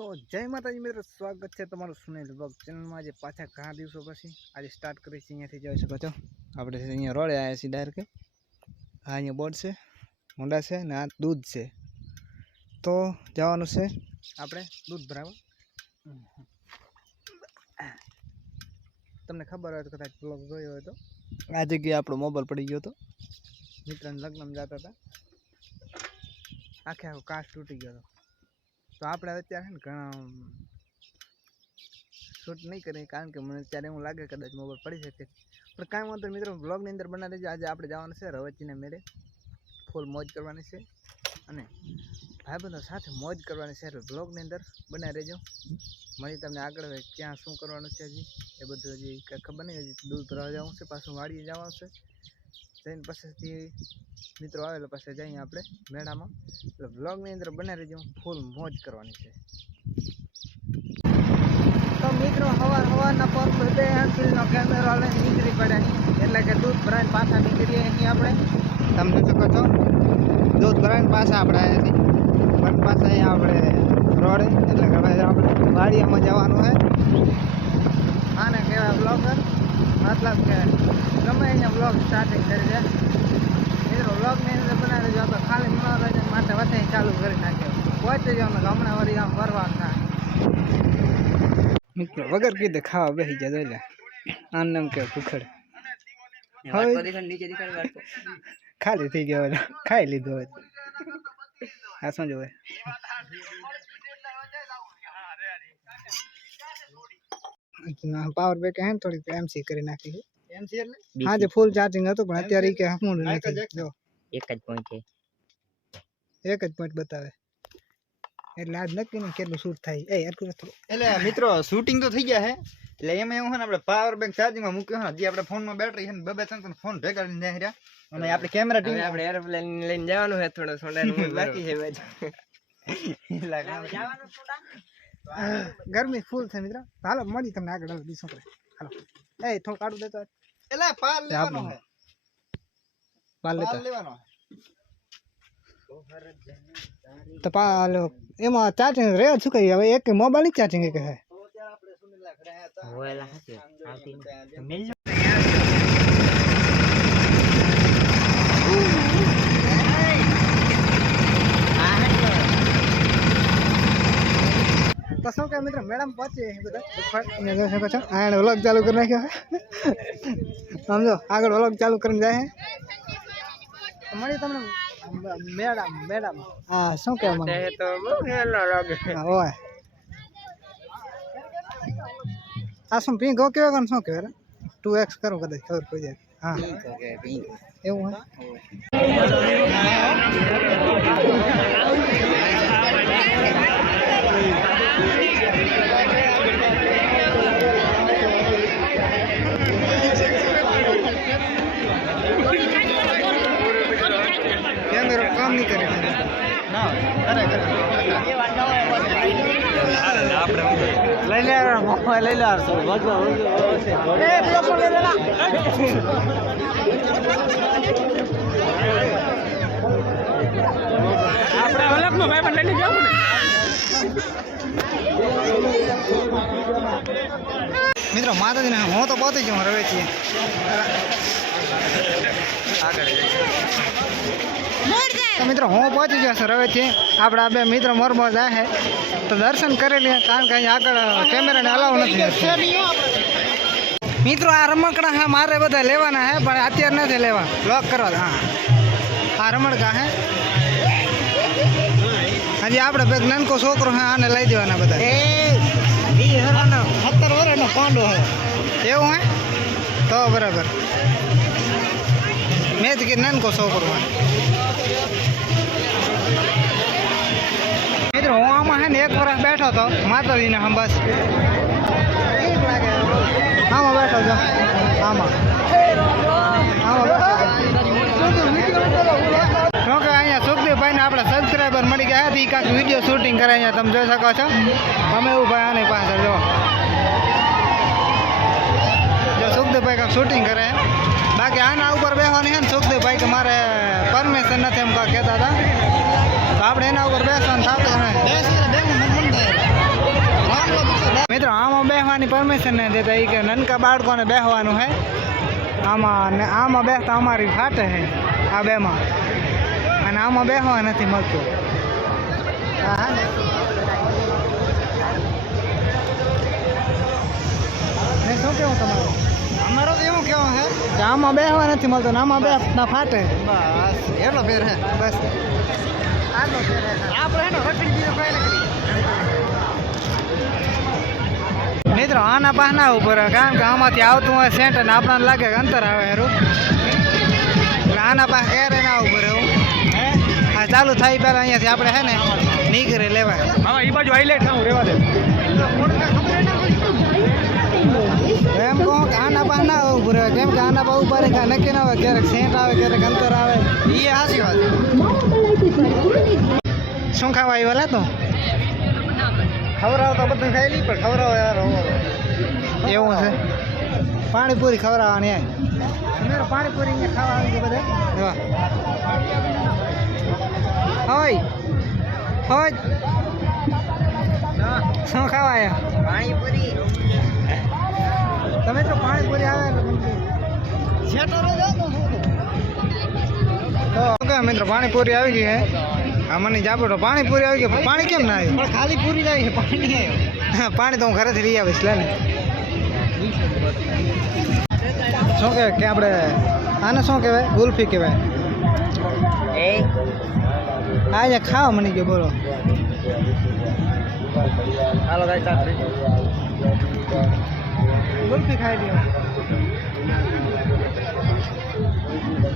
તો જય માતાજી મિત્રો, સ્વાગત છે તમારું સુનિલ બ્લોગ ચેનલમાં આજે પાછા ઘણા દિવસો પછી, આજે સ્ટાર્ટ કરી છે અહીંયાથી જોઈ શકો છો. આપણે અહીંયા રોડે આવ્યા છીએ ડાયરેક્ટ હા, અહીંયા બોર્ડ છે, હોન્ડા છે ને આ દૂધ છે. તો જવાનું છે આપણે દૂધ ભરાવા. તમને ખબર હોય તો કદાચ બ્લોગ જોયો હોય તો. આ જગ્યાએ આપણો મોબાઈલ પડી ગયો હતો. મિત્રને લગ્નમાં જતા હતા. આખે આખો કાચ તૂટી ગયો હતો. તો આપણે અત્યારે છે ને ઘણા શૂટ નહીં કરીએ કારણ કે મને અત્યારે એવું લાગે કદાચ મોબાઈલ પડી શકે. પણ કાંઈ વાંધો મિત્રો બ્લોગની અંદર બનાવી દેજો. આજે આપણે જવાનું છે રવચીને મેળે. ફૂલ મોજ કરવાની છે. અને ભાઈબંધો સાથે મોજ કરવાની છે. એટલે બ્લોગની અંદર બનાવી રહેજો મળી તમને આગળ ક્યાં શું કરવાનું છે હજી. એ બધું હજી કાંઈ ખબર નહીં. હજી દૂર ભરાવા જવાનું છે, પાછું વાડીએ જવાનું છે. જઈને પછીથી મિત્રો આવેલો પાસે જઈએ આપણે મેળામાં. એટલે બ્લોગની અંદર બને રહીજો ફૂલ મોજ કરવાની છે. તો મિત્રો, હવાર હવારના પગ બધે હેન્ડફિલનો કેમેરો લઈને નીકળી પડે એટલે કે દૂધ ભરાઈને પાછા નીકળીએ અહીં આપણે. સમજી શકો છો, દૂધ ભરાઈને પાછા આપણે અહીંયાથી પણ પાછા અહીંયા આપણે રોડે, એટલે કે આપણે વાડીયામાં જવાનું છે. આને કહેવાય બ્લોગર મતલબ કે ગમે અહીંયા બ્લોગ સ્ટાર્ટિંગ કરી દે. મિત્રો બ્લોગની અંદર બનાવી દેજો તો ખાલી મનોરંજન માટે વચ્ચે ચાલુ કરી નાખ્યો પહોંચી જાવ ને હમણાં વળી આમ ફરવાનું થાય. મિત્રો વગર કીધે ખાવા બેસી જાય જોઈ લે. આનું કે ભૂખડ. ખાલી થઈ ગયો ખાઈ લીધો હવે આ શું જોવે? પાવર બેક હે ને થોડીક એમસી કરી નાખી છે એમસી એટલે હા જે ફૂલ ચાર્જિંગ હતું પણ અત્યારે ઈ કે હમું નથી જો એક જ પોઈન્ટ છે એક જ પોઈન્ટ બતાવે એટલે આજ નક્કી નહીં કેટલું શૂટ થાય એ એટલું થોડું એટલે મિત્રો શૂટિંગ તો થઈ ગયા હે એટલે એમાં એવું છે ને આપણે પાવર બેંક ચાર્જિંગમાં મૂક્યો છે જે આપણે ફોનમાં બેટરી છે ને બે બે ત્રણ ત્રણ ફોન ભેગા લઈને જાય રહ્યા અને આપણે કેમેરા હવે આપણે એરોપ્લેન લઈને જવાનું છે થોડો સોડા બાકી છે બાજુ ગરમી ફૂલ છે મિત્ર. હાલો મળી તમને આગળ હાલો બીજો કરે હાલો. એ થોડું કાઢું દેતો એટલે પાલ લેવાનો હે. છે લેતો પાલ લેવાનો તો પાલો એમાં ચાર્જિંગ રહે શું કહી હવે એક મોબાઈલની ચાર્જિંગ કે હે. હોયલા હતી આવતી નથી. મિલ જો. તો શું કે મિત્ર મેડમ પહોંચી બધા અહીંયા જોઈ શકો છો આ વ્લોગ ચાલુ કરી નાખ્યો સમજો આગળ વ્લોગ ચાલુ કરીને જાય છે મળી તમને મેડમ મેડમ હા શું કહેવા માંગે તે તો બહુ હેલો લાગે હા, હોય આ શું પિંક હો કેવા શું કહેવાય ટુ એક્સ કરું કદાચ ખબર પડી જાય હા એવું હે કેમેરો કામ નહીં કરે. ના કરે કરે. લઈ લે મોબાઈલ લઈ લે એ બ્લોક પર લઈ લેના આપણે અલગનો ભાઈ પણ લઈ લેજો ને. મિત્રો માતાજીને હું તો પહોંચી ગયો રવે છીએ તો મિત્રો હું પહોંચી ગયો છું રવે છીએ આપણા બે મિત્રો મોરમો જાય છે તો દર્શન કરી લઈએ કારણ કે અહીં આગળ કેમેરાને અલાવ નથી મિત્રો આ રમકડા હા મારે બધા લેવાના હે પણ અત્યારે નથી લેવા લોક કરવા હા આ રમકડા હે હજી આપણે બે નાનકો છોકરો હા આને લઈ દેવાના બધા. સત્તર વર્ષનો પાંડો હે. એવું હે? તો બરાબર. મેં જ કે નાનકો છોકરો હે. મિત્રો હું આમાં હે ને એક વર્ષ બેઠો હતો માતાજીને હમ બસ આમાં બેઠો છો આમાં. આમાં બેઠો સબસ્ક્રાઈબર મળી ગયા હતી કાંઈક વીડિયો શૂટિંગ કરે અહીંયા તમે જોઈ શકો છો. અમે ભાઈ આની પાછળ જો જો સુખદેવભાઈ કાંઈક શૂટિંગ કરે. છે. બાકી આના ઉપર બેસવાની છે ને સુખદેવભાઈ કે મારે પરમિશન નથી એમ કાંઈક કહેતા હતા. તો આપણે એના ઉપર બેસવાનું થતું ને બેસવાની પરમિશન નહીં દેતા. એ કે નનકા બાળકોને બેસવાનું છે આમાં ને આમાં બેસતા અમારી ફાટે હે, આ બેમાં. અને આમાં બેસવા નથી મળતું. શું કેવું તમારું? અમારો તો એવું કેવું હે કે આમાં બેહવા નથી મળતો આમાં ના ફાટે. બસ એટલો ફેર હે બસ. ફેર હે આપણે હેનો રખડી બીજો કઈ નથી. મિત્રો આના પાના ઉપર કારણ કે આમાંથી આવતું હોય સેન્ટ અને આપણને લાગે કે અંતર આવે હેરું એટલે આના પાસે એર એના ઉપર એવું આ ચાલુ થાય પહેલાં અહીંયાથી આપણે હે ને નીકળી લેવાય. હા એ બાજુ હાઈલાઈટ થાઉં રેવા દે. એમ કહો કાના આના પાસે ના ઉભું રહે કેમ કે પા ઉપર કાંઈ નક્કી ના આવે ક્યારેક સેન્ટ આવે ક્યારેક અંતર આવે. એ હાસી વાત. શું ખાવા આવ્યો લા તો? ખવડાવ તો બધું ખાઈ લઈ પણ ખવડાવ યાર એવું છે? પાણીપુરી ખવડાવવાની આય પાણીપુરી અહીંયા ખાવા આવી બધા. હા હોય હોય શું ખાવા આવ્યા પાણીપુરી તમે તો પાણીપુરી આવે મિત્રો પાણીપુરી આવી ગઈ હે. મને જાપો તો પાણીપુરી આવી ગઈ પણ પાણી કેમ ના આવ્યું પણ ખાલી પૂરી લાવી પાણી પાણી તો હું ઘરેથી લઈ આવીશ લે ને. શું કહેવાય કે આપણે આને શું કહેવાય? ગુલ્ફી કહેવાય. એ આ અહીંયા ખાવા મળી ગયો બોલો હાલો ગાઈ ચાલ ગુલ્ફી ખાઈ લ્યો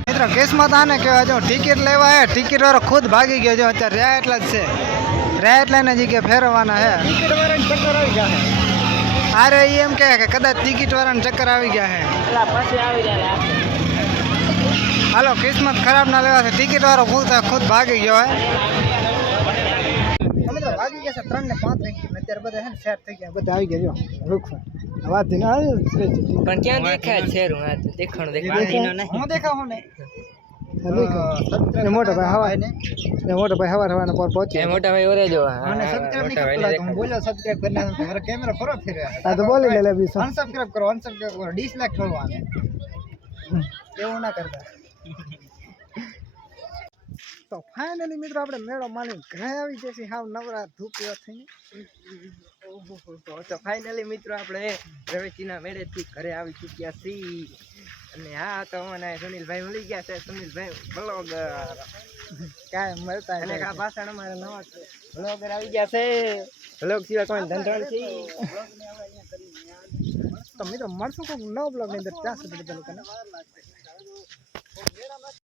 મિત્રો કેસમાં તો આને કહેવાય જો ટિકિટ લેવા હે ટિકિટ વાળો ખુદ ભાગી ગયો જો અત્યારે રહ્યા એટલા જ છે રહ્યા એટલા ને જગ્યાએ ફેરવવાના હે ટિકિટ વાળાને ચક્કર આવી ગયા છે અરે ઈ એમ કહે કે કદાચ ટિકિટ વાળાને ચક્કર આવી ગયા હે પેલા પછી આવી જાય હાલો કિસ્મત ખરાબ ના લેવાથી ટિકિટ વાળો ખુદ ખુદ ભાગી ગયો હે. અમે તો ભાગી ગયા છે ત્રણ ને પાંચ થઈ ગયા. અત્યારે બધા હે ને સેટ થઈ ગયા. બધા આવી ગયા જો વૃક્ષ વાતથી ના પણ ક્યાં દેખાય છે હું આ તો દેખાણું દેખાય? હું દેખાવ હું ને એ મોટો ભાઈ હવા ને એ મોટો ભાઈ હવાર હવાના પર એ પહોંચી મોટા ભાઈ ઓરે જો મને સબસ્ક્રાઇબ નહીં કરતો લાગે. હું બોલ્યો સબસ્ક્રાઇબ કરી નાખો તમારો કેમેરો ખરાબ થઈ રહ્યો આ તો બોલી લે લે બીસું અનસબસ્ક્રાઇબ કરો અનસબસ્ક્રાઇબ કરો. ડિસલાઇક કરો આને એવું ના કરતા. તો ફાઇનલી મિત્રો આપણે મેળો માની ઘરે આવી જશે હાવ નવરા ધૂપ્યો થઈને. તો ફાઇનલી મિત્રો આપણે રવેચીના મેળેથી ઘરે આવી ચૂક્યા છીએ. અને હા તો મને સુનિલભાઈ મળી ગયા છે. સુનિલભાઈ બ્લોગર કાંઈ મળતા અને આ ભાષણ અમારે નવા છે બ્લોગર આવી ગયા છે. બ્લોગ સિવાય કોઈ ધંધો નથી. તો મિત્રો મળશું કોઈક નવો બ્લોગની અંદર. ત્યાં સુધી